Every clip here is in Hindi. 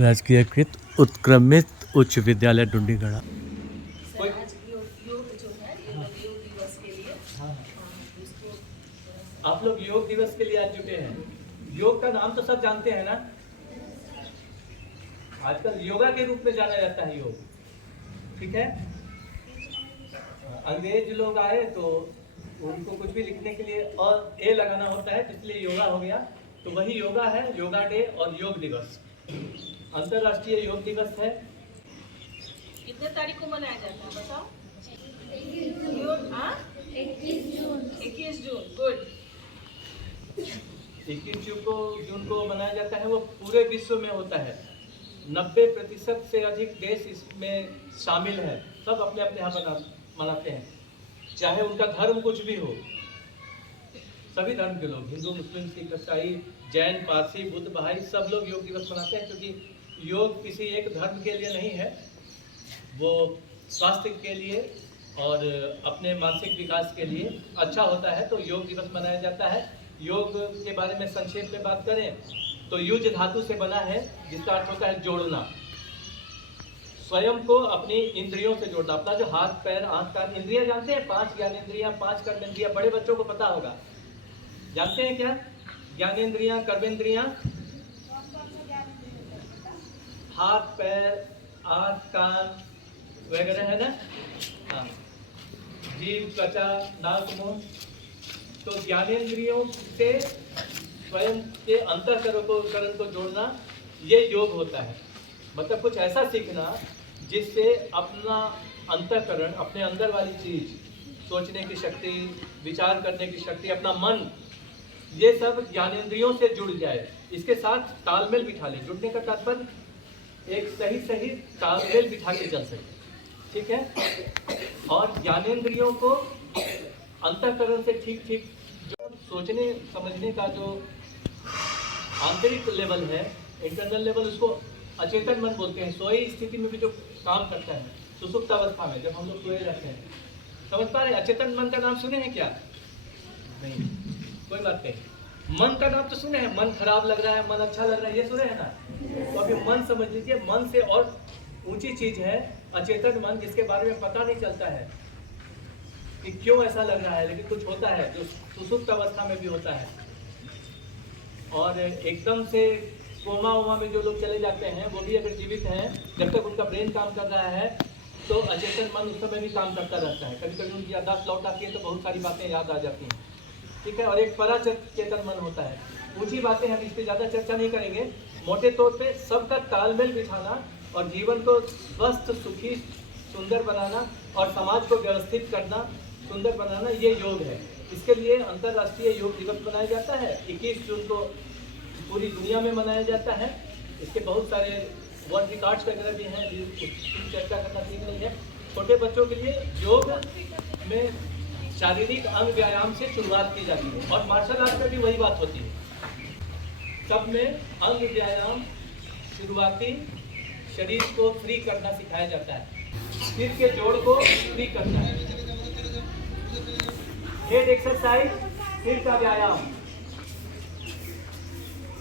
राजकीयकृत उत्क्रमित उच्च विद्यालय डुंडीगढ़। आज योग जो है योग दिवस के लिए आप लोग योग दिवस के लिए आज जुटे हैं। योग का नाम तो सब जानते हैं ना। आजकल योगा के रूप में जाना जाता है योग, ठीक है। अंग्रेज लोग आए तो उनको कुछ भी लिखने के लिए और ए लगाना होता है, इसलिए योगा हो गया। तो वही योगा है, योगा डे और योग दिवस। अंतरराष्ट्रीय योग दिवस है। कितने तारीख को मनाया जाता है बताओ? 21 जून। गुड। 21 जून को मनाया जाता है। वो पूरे विश्व में होता है। 90% से अधिक देश इसमें शामिल है। सब अपने अपने यहाँ मनाते हैं, चाहे उनका धर्म कुछ भी हो। सभी धर्म के लोग, हिंदू, मुस्लिम, सिख, ईसाई, जैन, पारसी, बुद्ध, बहाई, सब लोग योग दिवस मनाते हैं। क्योंकि योग किसी एक धर्म के लिए नहीं है, वो स्वास्थ्य के लिए और अपने मानसिक विकास के लिए अच्छा होता है। तो योग दिवस मनाया जाता है। योग के बारे में संक्षेप में बात करें तो युज धातु से बना है, जिसका अर्थ होता है जोड़ना। स्वयं को अपनी इंद्रियों से जोड़ना। अपना जो हाथ, पैर, आंख, कान, इंद्रियां जानते हैं, 5 ज्ञानेंद्रियां, 5 कर्मेंद्रियां। बड़े बच्चों को पता होगा, जानते हैं क्या? ज्ञानेंद्रियां, कर्मेंद्रियां, हाथ, पैर, आंख, कान वगैरह है ना। हाँ, जीभ, त्वचा, नाक, मुंह। तो ज्ञानेंद्रियों से स्वयं के अंतःकरण को जोड़ना, ये योग होता है। मतलब कुछ ऐसा सीखना जिससे अपना अंतःकरण, अपने अंदर वाली चीज, सोचने की शक्ति, विचार करने की शक्ति, अपना मन, ये सब ज्ञानेंद्रियों से जुड़ जाए। इसके साथ तालमेल बिठा ले। जुड़ने का तात्पर्य एक सही तालमेल बिठा के चल सके, ठीक है। और ज्ञानेंद्रियों को अंतःकरण से ठीक जो सोचने समझने का जो आंतरिक लेवल है, इंटरनल लेवल, उसको अचेतन मन बोलते हैं। सोई स्थिति में भी जो काम करता है, सुसुप्त अवस्था में जब हम लोग सोए रहते हैं, समझ पा रहे हैं? अचेतन मन का नाम सुने हैं क्या? नहीं, कोई बात नहीं। मन का नाम तो सुने हैं। मन खराब लग रहा है, मन अच्छा लग रहा है, ये सुने हैं ना। तो अभी मन समझ लीजिए। मन से और ऊंची चीज है अचेतन मन, जिसके बारे में पता नहीं चलता है कि क्यों ऐसा लग रहा है, लेकिन कुछ होता है जो सुसुप्त अवस्था में भी होता है। और एकदम से कोमा वोमा में जो लोग चले जाते हैं, वो भी अगर जीवित हैं, जब तक उनका ब्रेन काम कर रहा है तो अचेतन मन उस समय भी काम करता रहता है। कभी कभी उनकी याददाश्त लौट आती है तो बहुत सारी बातें याद आ जाती हैं, ठीक है। और एक पराचेतन मन होता है। ऊंची बातें हम इस पर ज़्यादा चर्चा नहीं करेंगे। मोटे तौर पे सबका तालमेल बिठाना और जीवन को स्वस्थ, सुखी, सुंदर बनाना और समाज को व्यवस्थित करना, सुंदर बनाना, ये योग है। इसके लिए अंतर्राष्ट्रीय योग दिवस मनाया जाता है। 21 जून को पूरी दुनिया में मनाया जाता है। इसके बहुत सारे वर्ल्ड रिकॉर्ड्स वगैरह भी हैं, जिसकी चर्चा करना ठीक नहीं है। छोटे बच्चों के लिए योग में शारीरिक अंग व्यायाम से शुरुआत की जाती है, और मार्शल आर्ट में भी वही बात होती है। सब में अंग व्यायाम, शुरुआती शरीर को फ्री करना सिखाया जाता है। सिर के जोड़ को फ्री करना है। हेड एक्सरसाइज, सिर का व्यायाम।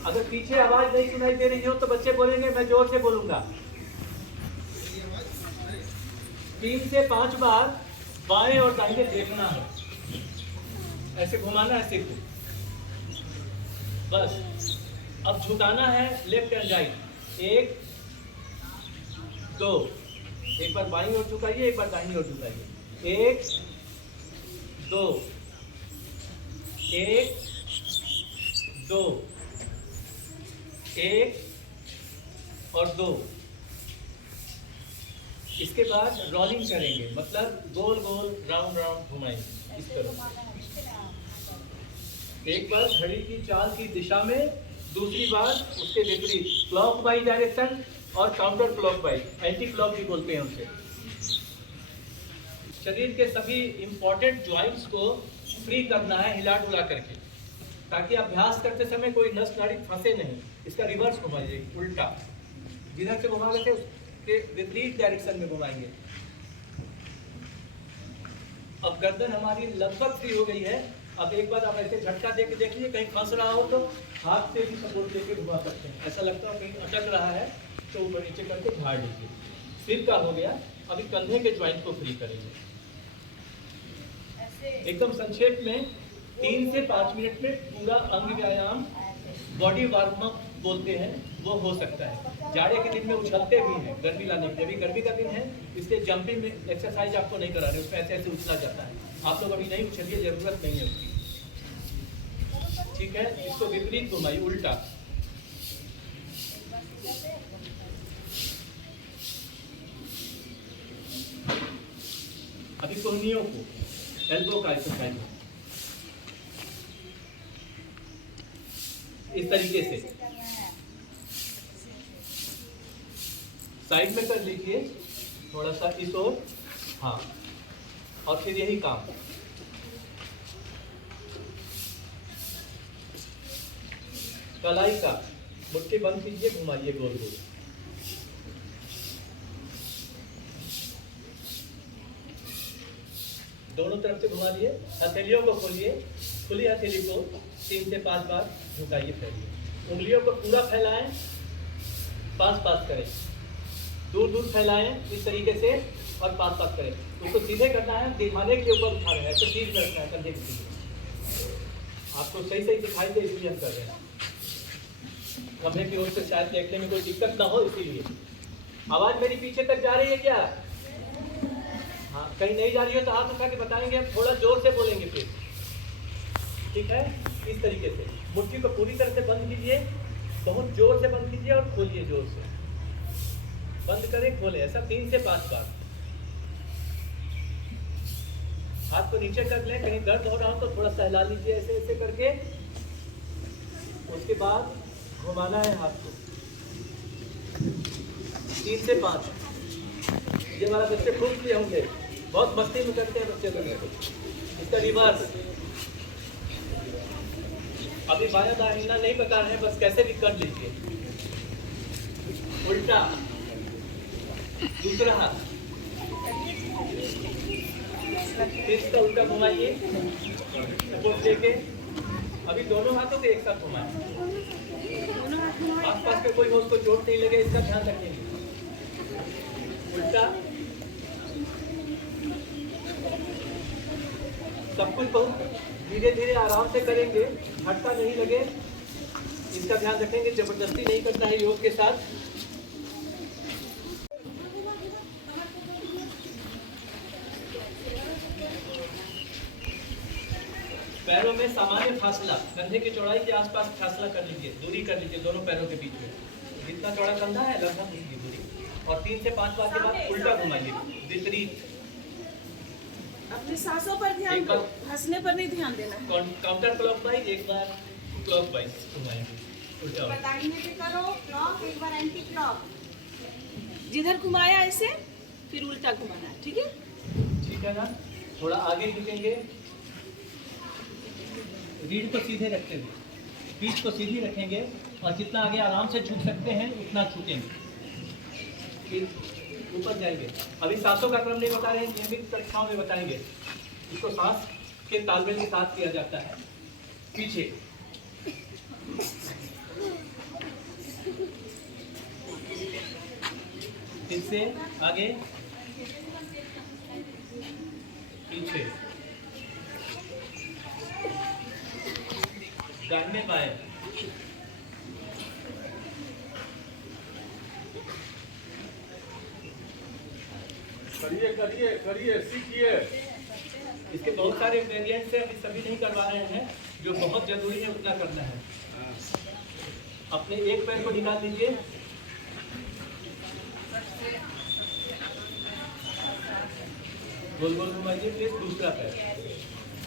अगर पीछे आवाज नहीं सुनाई दे रही हो तो बच्चे बोलेंगे, मैं जोर से बोलूंगा। 3 से 5 बार बाएं और दाहिने देखना है, ऐसे घुमाना है सिर को, बस। अब झुकाना है लेफ्ट एंड राइट। 1 2, एक बार बाईं ओर झुकाइए, एक बार दाहिनी ओर झुकाइए। 1 2, 1 2, 1 और 2। इसके बाद रोलिंग करेंगे, मतलब गोल गोल राउंड राउंड घुमाएंगे इस तरह। एक बार घड़ी की चाल की दिशा में, दूसरी बार उसके विपरीत, क्लॉक वाइज डायरेक्शन और counter clock wise, anti clock भी बोलते हैं उसे। शरीर के सभी इंपॉर्टेंट ज्वाइंट्स को फ्री करना है हिला डुला करके, ताकि अभ्यास करते समय कोई नस नाड़ी फंसे नहीं। इसका रिवर्स घुमाइए, उल्टा। जिधर से घुमा रहे थे उसके विपरीत डायरेक्शन में घुमाएंगे। अब गर्दन हमारी लगभग फ्री हो गई है। अब एक बार आप ऐसे झटका दे के देखिए, कहीं फंस रहा हो तो हाथ से भी सपोर्ट देके घुमा सकते हैं। ऐसा लगता है कहीं अटक रहा है तो ऊपर नीचे करके झाड़ लीजिए। सिर का हो गया। अभी कंधे के ज्वाइंट को फ्री करेंगे। एकदम संक्षेप में 3 से 5 मिनट में पूरा अंग व्यायाम, बॉडी वार्म अप बोलते हैं, वो हो सकता है। जाड़े के दिन में उछलते भी हैं गर्मी लाने के लिए। अभी गर्मी का दिन है, इसलिए जंपिंग में एक्सरसाइज आपको नहीं करा रहे, उसमें ऐसे ऐसे उछला जाता है। आप लोग अभी नहीं उछलिए, जरूरत नहीं है उसकी। ठीक है, इसको विपरीत घुमाइए, उल्टा। अभी कोहनियों को, एल्बो का एक्सरसाइज इस तरीके से साइड में कर लीजिए, थोड़ा सा इस ओर, हाँ, और फिर यही काम। कलाई का मुट्ठी बंद कीजिए, घुमाइए गोल गोल। दोनों तरफ से घुमा दिए। हथेलियों को खोलिए, खुली हथेली को 3 से 5 बार झुकाइए, फैलिए। उंगलियों को पूरा फैलाएं, पास पास करें, दूर दूर फैलाएं इस तरीके से, और पास पास करें। उसको सीधे करना है, दिखाने के ऊपर उठा रहे हैं, तो सीध में रखना है कंधे के सीधे। आपको सही सही दिखाई दे, इसलिए हम कर रहे हैं। कंधे की ओर से शायद देखने में कोई दिक्कत ना हो, इसीलिए। आवाज मेरी पीछे तक जा रही है क्या? हाँ, कहीं नहीं जा रही हो तो हाथ उठा के बताएंगे, हम थोड़ा जोर से बोलेंगे फिर। ठीक है, इस तरीके से मुट्ठी को पूरी तरह से बंद कीजिए, बहुत जोर से बंद कीजिए और खोलिए जोर से। बंद करें, खोले, ऐसा 3 से 5 बार। हाथ को नीचे कर लें, कहीं दर्द हो रहा हो तो थोड़ा सहला लीजिए, ऐसे ऐसे करके। उसके बाद घुमाना है हाथ को 3 से 5। ये हमारा बच्चे खुश भी होंगे, बहुत मस्ती में करते हैं बच्चे लोग। इसका रिवर्स, अभी बायां दाहिना नहीं बता रहे हैं, बस कैसे भी कर लीजिए। उल्टा, दूसरा हाथ फिर इसका उल्टा घुमाइए, सपोर्ट देके। अभी दोनों हाथों के एक साथ घुमाएं, आस पास के कोई हो उसको चोट नहीं लगे, इसका ध्यान रखेंगे। उल्टा, सब कुछ बहुत धीरे धीरे आराम से करेंगे, झटका नहीं लगे, इसका ध्यान रखेंगे। जबरदस्ती नहीं करना है योग के साथ। पैरों में सामान्य फासला, कंधे की चौड़ाई के आसपास फासला कर लीजिए, दूरी कर लीजिए दोनों पैरों के बीच में। जितना चौड़ा कंधा है लगभग इतनी दूरी। और 3 से 5 बार के बाद उल्टा घुमाइए, विपरीत। अपनी सांसों पर ध्यान दो, हंसने पर नहीं ध्यान देना है। काउंटर क्लॉकवाइज, एक बार क्लॉकवाइज घुमाएंगे, उल्टा। करो क्लॉक, एक बार एंटी क्लॉक। जिधर घुमाया ऐसे, फिर उल्टा घुमाना है। ठीक है, ठीक है ना? थोड़ा आगे झुकेंगे, रीढ़ को सीधे रखते हुए, पीठ को सीधी रखेंगे, और जितना आगे आराम से झुक सकते हैं उतना झुकेंगे, फिर ऊपर जाएंगे। अभी सांसों का क्रम नहीं बता रहे हैं, नियमित कक्षाओं में बताएंगे। इसको सांस के तालमेल के साथ किया जाता है। पीछे, फिर से आगे, पीछे, दाहिने बाएं, करिए करिए करिए, सीखिए। इसके बहुत सारे वेरिएंट्स हैं, अभी सभी नहीं करवा रहे हैं। जो बहुत जरूरी है उतना करना है। अपने एक पैर को निकाल लीजिए, गोल गोल घुमाइए, फिर दूसरा पैर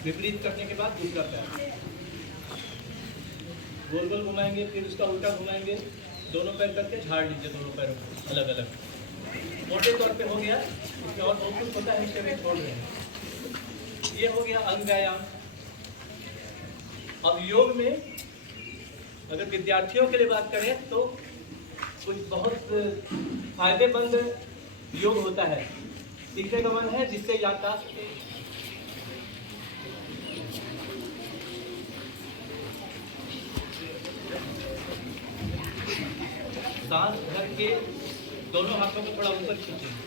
विपरीत करने के बाद दूसरा पैर गोल गोल घुमाएंगे, फिर उसका उल्टा घुमाएंगे। दोनों पैर करके झाड़ लीजिए, दोनों पैरों को अलग अलग। मोटे तौर पे हो गया, इसमें और बहुत कुछ होता है, इससे छोड़ रहे हैं। ये हो गया अंग व्यायाम। अब योग में अगर विद्यार्थियों के लिए बात करें तो कुछ बहुत फायदेमंद योग होता है। सीखने का मन है, जिससे याददाश्त सांस भर के दोनों हाथों को थोड़ा ऊपर खींचेंगे।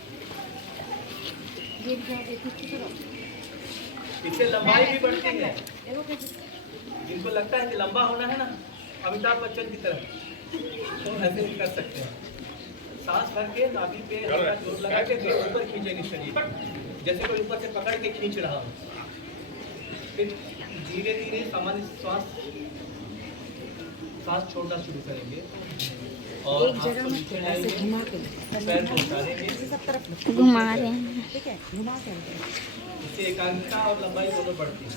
इससे लंबाई भी बढ़ती है। जिनको लगता है कि लंबा होना है ना, अमिताभ बच्चन की तरह, तो ऐसे भी कर सकते हैं। सांस भर के नाभि पे हल्का जोर लगा के फिर ऊपर खींचेंगे शरीर, जैसे कोई ऊपर से पकड़ के खींच रहा हो। फिर धीरे धीरे सामान्य सांस छोड़ना शुरू करेंगे और एक जगह में ऐसे घुमा के पैर को उतारेंगे। सब तरफ घुमा रहे हैं। ठीक है, घुमा के इससे एकाग्रता और लंबाई दोनों बढ़ती है।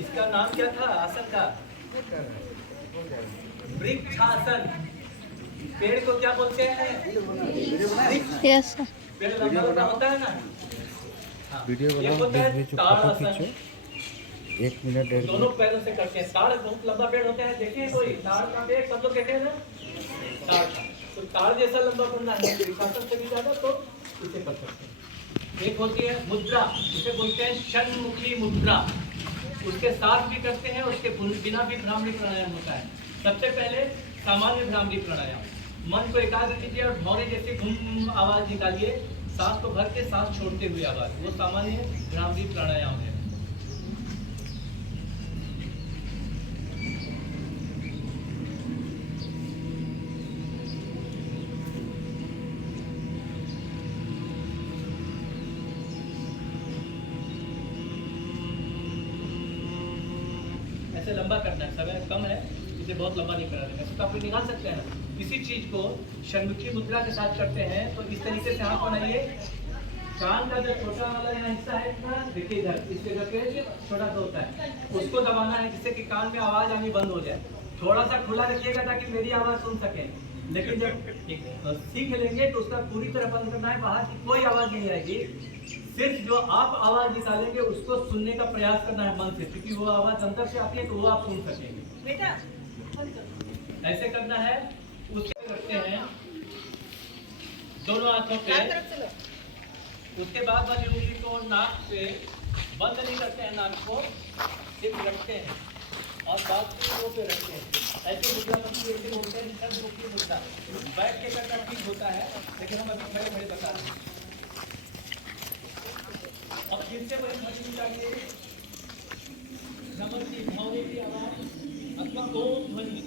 इसका नाम क्या था आसन का? वृक्षासन। पेड़ को क्या बोलते हैं? Yes sir. पेड़ लंबा लंबा होता है ना। हाँ, वीडियो ये बनाओ, होता है बीच-बीच में ताड़ फोटो आसन। खींचो। 1 मिनट 1.5 दोनों मिनट। पैरों से करते हैं। ताड़ बहुत लंबा पेड़ होता है, देखे हैं कोई? ताड़ का पेड़ सब लोग देखे हैं ना? ताड़ का। तो ताड़ जैसा लंबा करना है वृक्षासन से भी ज्यादा, तो इसे कर सकते हैं। एक होती है मुद्रा, इसे बोलते हैं षण्मुखी मुद्रा। उसके साथ भी करते हैं, उसके बिना भी भ्रामरी प्राणायाम होता है। सबसे पहले सामान्य भ्रामरी प्राणायाम, मन को एकाग्र कीजिए और भौरे जैसे घूम आवाज निकालिए, सांस को भर के सांस छोड़ते हुए आवाज, वो सामान्य भ्रामरी प्राणायाम है। ऐसे लंबा करना है, समय कम है, इसे बहुत लंबा नहीं करा देगा। तो आप निकाल सकते हैं ना। किसी चीज को षण्मुखी मुद्रा के साथ करते हैं तो इस तरीके से हाथ बनाइए। कान का जो छोटा वाला यहाँ हिस्सा है ना, देखिए इधर इस जगह पे छोटा सा होता है, उसको दबाना है जिससे कि कान में आवाज आनी बंद हो जाए। थोड़ा सा खुला रखिएगा ताकि मेरी आवाज सुन सके। लेकिन जब सीख लेंगे तो उसका पूरी तरह बंद करना है, बाहर की कोई आवाज नहीं आएगी। सिर्फ जो आप आवाज निकालेंगे उसको सुनने का प्रयास करना है मन से, क्योंकि वो आवाज अंदर से आती है तो वो आप सुन सकेंगे। बेटा ऐसे करना है। उसके करते हैं दोनों हाथों पे। उसके बाद वाली उंगली को नाक पे बंद नहीं करते हैं, नाक को सिर्फ रखते हैं और बाकी मुंह पे रखते हैं। ऐसे मुद्रा बनती है, ऐसे बोलते हैं षण्मुखी मुद्रा। बैठ के करना ठीक होता है, लेकिन हम अभी खड़े खड़े बता रहे हैं। अब फिर से वही ध्वनि निकालिए, नमन की भावने की आवाज अथवा ओम ध्वनि।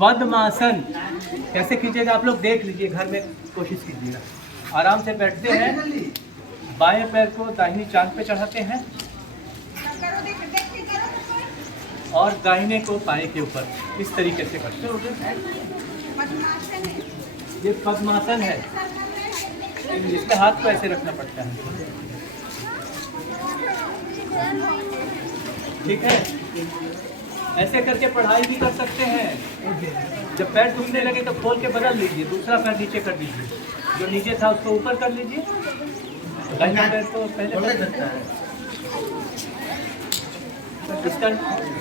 पद्मासन कैसे खींचेगा आप लोग देख लीजिए, घर में कोशिश कीजिएगा। आराम से बैठते हैं, बाएं पैर को दाहिनी चांद पे चढ़ाते हैं और दाहिने को पाए के ऊपर इस तरीके से करते हैं। ये पद्मासन है, इसमें हाथ को ऐसे रखना पड़ता है। ठीक है, ऐसे करके पढ़ाई भी कर सकते हैं। जब पैर दुखने लगे तो खोल के बदल लीजिए, दूसरा पैर नीचे कर लीजिए, जो नीचे था उसको ऊपर कर लीजिए। दाहिना पैर को पहले करता है।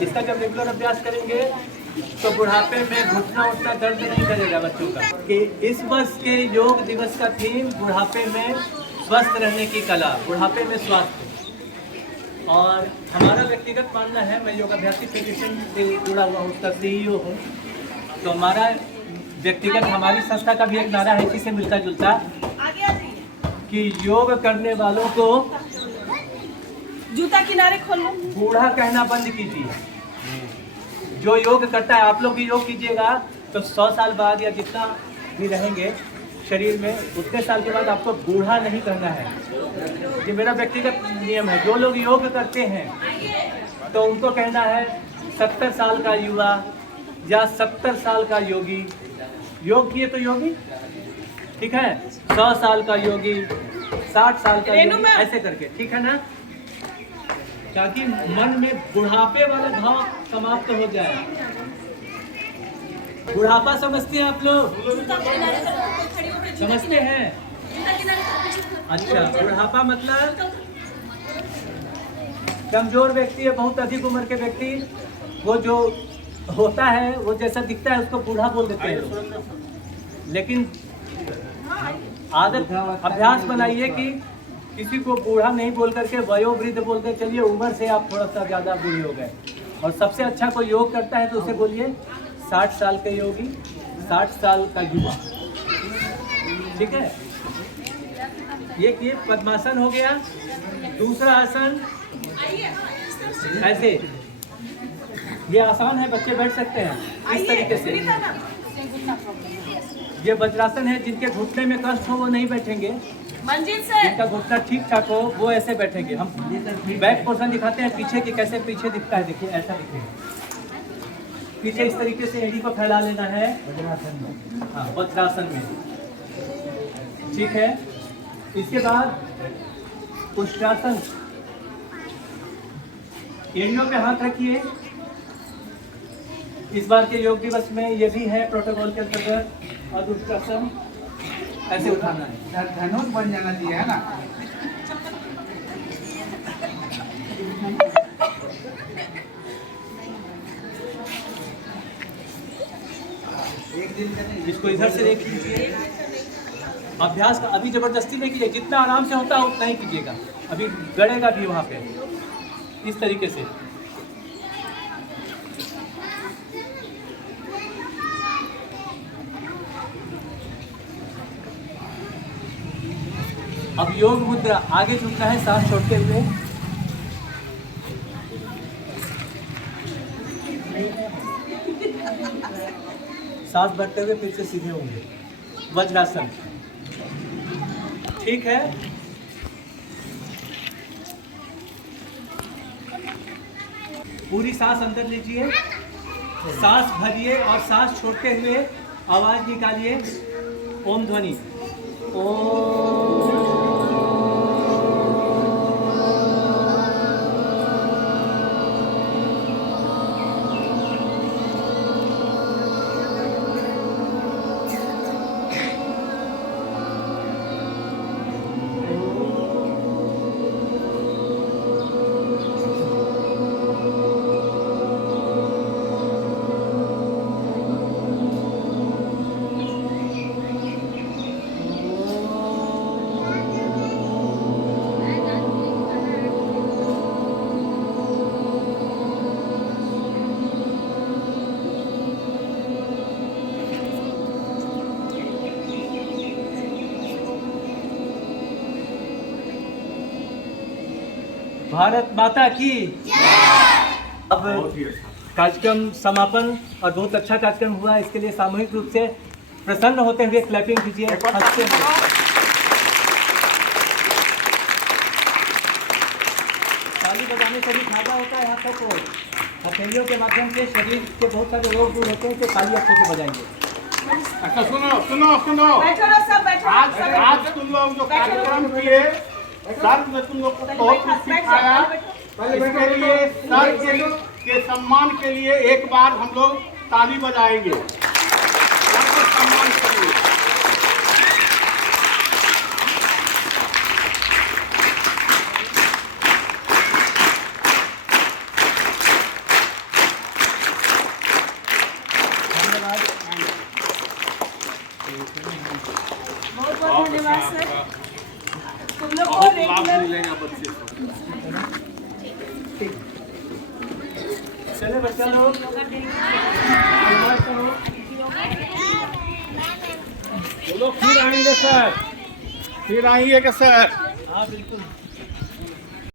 इसका जब रेगुलर अभ्यास करेंगे तो बुढ़ापे में घुटना उठना दर्द नहीं करेगा बच्चों का। कि इस वर्ष के योग दिवस का थीम बुढ़ापे में स्वस्थ रहने की कला, बुढ़ापे में स्वास्थ्य। और हमारा व्यक्तिगत मानना है, मैं योगाभ्यासी फेडरेशन से जुड़ा हुआ हूँ, उसका CEO हूँ, तो हमारा व्यक्तिगत हमारी संस्था का भी एक नारा है इसी से मिलता जुलता, कि योग करने वालों को जूता किनारे खोल लो। बूढ़ा कहना बंद कीजिए। जो योग करता है, आप लोग भी योग कीजिएगा तो 100 साल बाद या जितना भी रहेंगे शरीर में, उतने साल के बाद आपको बूढ़ा नहीं करना है। ये मेरा व्यक्तिगत नियम है। जो लोग योग करते हैं तो उनको कहना है 70 साल का युवा या 70 साल का योगी। योग किए तो योगी, ठीक है, 100 साल का योगी, 60 साल का योगी, ऐसे करके, ठीक है ना, ताकि मन में बुढ़ापे वाला भाव समाप्त हो जाए। बुढ़ापा समझते हैं आप लोग? समझते हैं? अच्छा, बुढ़ापा मतलब कमजोर व्यक्ति है, बहुत अधिक उम्र के व्यक्ति, वो जो होता है वो जैसा दिखता है उसको बूढ़ा बोल देते हैं। लेकिन आदत, अभ्यास बनाइए कि किसी को बूढ़ा नहीं बोल करके वयोवृद्ध बोलते चलिए, उम्र से आप थोड़ा सा ज़्यादा बूढ़े हो गए। और सबसे अच्छा कोई योग करता है तो उसे बोलिए 60 साल के योगी, 60 साल का युवा, ठीक है। ये पद्मासन हो गया। दूसरा आसन ऐसे, ये आसान है, बच्चे बैठ सकते हैं इस तरीके से। ये वज्रासन है, जिनके घुटने में कष्ट हो वो नहीं बैठेंगे, जिनका घुटना ठीक ठाक हो वो ऐसे बैठेंगे। हम बैक पोर्शन दिखाते हैं पीछे की, कैसे पीछे दिखता है, देखिए ऐसा दिखेगा। पीछे इस तरीके से एड़ी को फैला लेना है वज्रासन में, हाँ वज्रासन में, ठीक है। इसके बाद उष्ट्रासन, एड़ियों पे हाथ रखिए। इस बार के योग दिवस में ये भी है प्रोटोकॉल के अंतर्गत। और उष्ट्रासन ऐसे उठाना है, धनुष बन जाना चाहिए, है ना। इसको इधर से देख लीजिए। अभ्यास का अभी जबरदस्ती नहीं कीजिए, जितना आराम से होता है उतना ही कीजिएगा। अभी गड़ेगा भी वहाँ पे, इस तरीके से। अब योग मुद्रा, आगे झुकना है सांस छोड़ते हुए। सांस भरते हुए फिर से सीधे होंगे, वज्रासन, ठीक है। पूरी सांस अंदर लीजिए, सांस भरिए और सांस छोड़ते हुए आवाज निकालिए, ओम ध्वनि, ओम। भारत माता की। अब कार्यक्रम समापन, और बहुत अच्छा कार्यक्रम हुआ, इसके लिए सामूहिक रूप से प्रसन्न होते हुए क्लैपिंग कीजिए, हंसते हुए। ताली बजाने से भी फायदा होता है हाथों को, हथेलियों के माध्यम से शरीर के बहुत सारे रोग दूर होते हैं, तो ताली अच्छे से बजाएंगे। अच्छा सुनो सुनो सुनो, आज तुम लोग जो कार्यक्रम किए, सर ने तुम लोग को बहुत कुछ सिखाया। इसके लिए सर के सम्मान के लिए एक बार हम लोग ताली बजाएंगे, सर के सम्मान के लिए। बहुत बहुत धन्यवाद सर। तुम लोग को बहुत लाभ रेगुलर मिलेगा बच्चे को। चले बच्चा लोग, वो लोग फिर आएंगे सर, फिर आएंगे क्या सर? हाँ बिल्कुल।